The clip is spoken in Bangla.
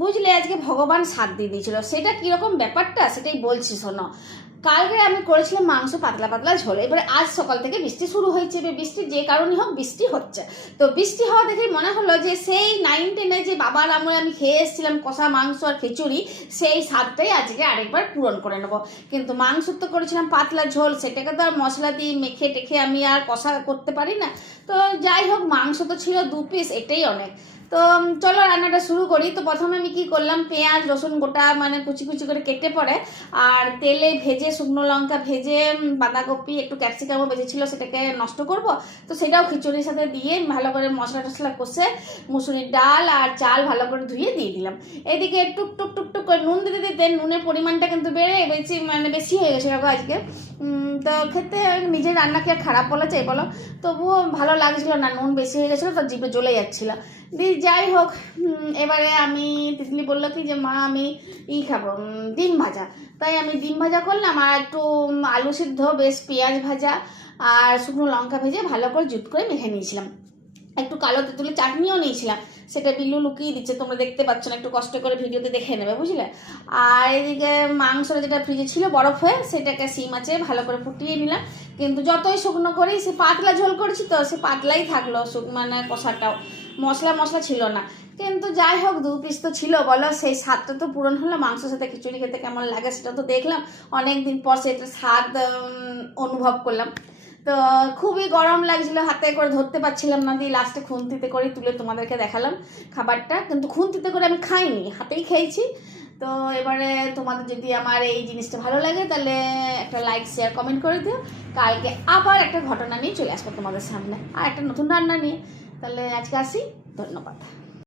বুঝলে আজকে ভগবান সাথ দিয়ে দিয়েছিল। সেটা কীরকম ব্যাপারটা সেটাই বলছি শোনো। কালকে আমি করেছিলাম মাংস পাতলা পাতলা ঝোল। এবারে আজ সকাল থেকে বৃষ্টি শুরু হয়েছে। এবার বৃষ্টি যে কারণে হোক বৃষ্টি হচ্ছে। তো বৃষ্টি হওয়া দেখেই মনে হলো যে সেই 9-10-এ যে বাবার আমলে আমি খেয়ে এসেছিলাম কষা মাংস আর খিচুড়ি, সেই স্বাদটাই আজকে আরেকবার পূরণ করে নেবো। কিন্তু মাংস তো করেছিলাম পাতলা ঝোল, সেটাকে তো আর মশলা দিয়ে মেখে টেখে আমি আর কষা করতে পারি না। তো যাই হোক, মাংস তো ছিল 2 পিস, এটাই অনেক। তো চলো রান্নাটা শুরু করি। তো প্রথমে আমি কি করলাম, পেঁয়াজ রসুন গোটা মানে কুচি কুচি করে কেটে পরে আর তেলে ভেজে, শুকনো লঙ্কা ভেজে, বাঁধাকপি একটু ক্যাপসিকামও ভেজেছিল, সেটাকে নষ্ট করব। তো সেটাও খিচুড়ির সাথে দিয়ে ভালো করে মশলা টশলা কষে মুসুরির ডাল আর চাল ভালো করে ধুয়ে দিয়ে দিলাম। এদিকে টুক টুক টুক টুক করে নুন দিতে দিতে নুনের পরিমাণটা কিন্তু বেশি হয়ে গেছে আজকে। তো খেতে নিজের রান্না কি আর খারাপ বলা চাই বলো? তবুও ভালো লাগছিল না, নুন বেশি হয়ে গেছিলো তো জিভে জ্বলে যাচ্ছিলো। যাই হোক, এবারে আমি তিতলি বললো কি যে মা আমি খাবো ডিম ভাজা। তাই আমি ডিম ভাজা করলাম আর একটু আলু সিদ্ধ, বেশ পেঁয়াজ ভাজা আর শুকনো লঙ্কা ভেজে ভালো করে জুত করে মেখে নিয়েছিলাম। একটু কালো তেঁতুলের চাটনিও নিয়েছিলাম, সেটা বিল্লু লুকিয়ে দিচ্ছে, তোমরা দেখতে পাচ্ছ না, একটু কষ্ট করে ভিডিওতে দেখে নেবে বুঝলে। আর এদিকে মাংসটা যেটা ফ্রিজে ছিল বরফ হয়ে, সেটাকে সিম আছে ভালো করে ফুটিয়ে নিলাম। কিন্তু যতই শুকনো করি, সে পাতলা ঝোল করেছি তো সে পাতলাই থাকলো, মানে কষাটাও মশলা ছিল না। কিন্তু যাই হোক, 2 পিস তো ছিল বলো, সেই স্বাদটা তো পূরণ হলো। মাংসের সাথে খিচুড়ি খেতে কেমন লাগে সেটা তো দেখলাম, অনেকদিন পর সেটা স্বাদ অনুভব করলাম। তো খুবই গরম লাগছিল, হাতে করে ধরতে পারছিলাম না, দিয়ে লাস্টে খুন্তিতে করে তুলে তোমাদেরকে দেখালাম খাবারটা। কিন্তু খুন্তিতে করে আমি খাইনি, হাতেই খেয়েছি। তো এবারে তোমাদের যদি আমার এই জিনিসটা ভালো লাগে তাহলে একটা লাইক শেয়ার কমেন্ট করে দিও। কালকে আবার একটা ঘটনা নিয়ে চলে আসবো তোমাদের সামনে, আর একটা নতুন রান্না নিয়ে। তাহলে আজকে আসি, ধন্যবাদ।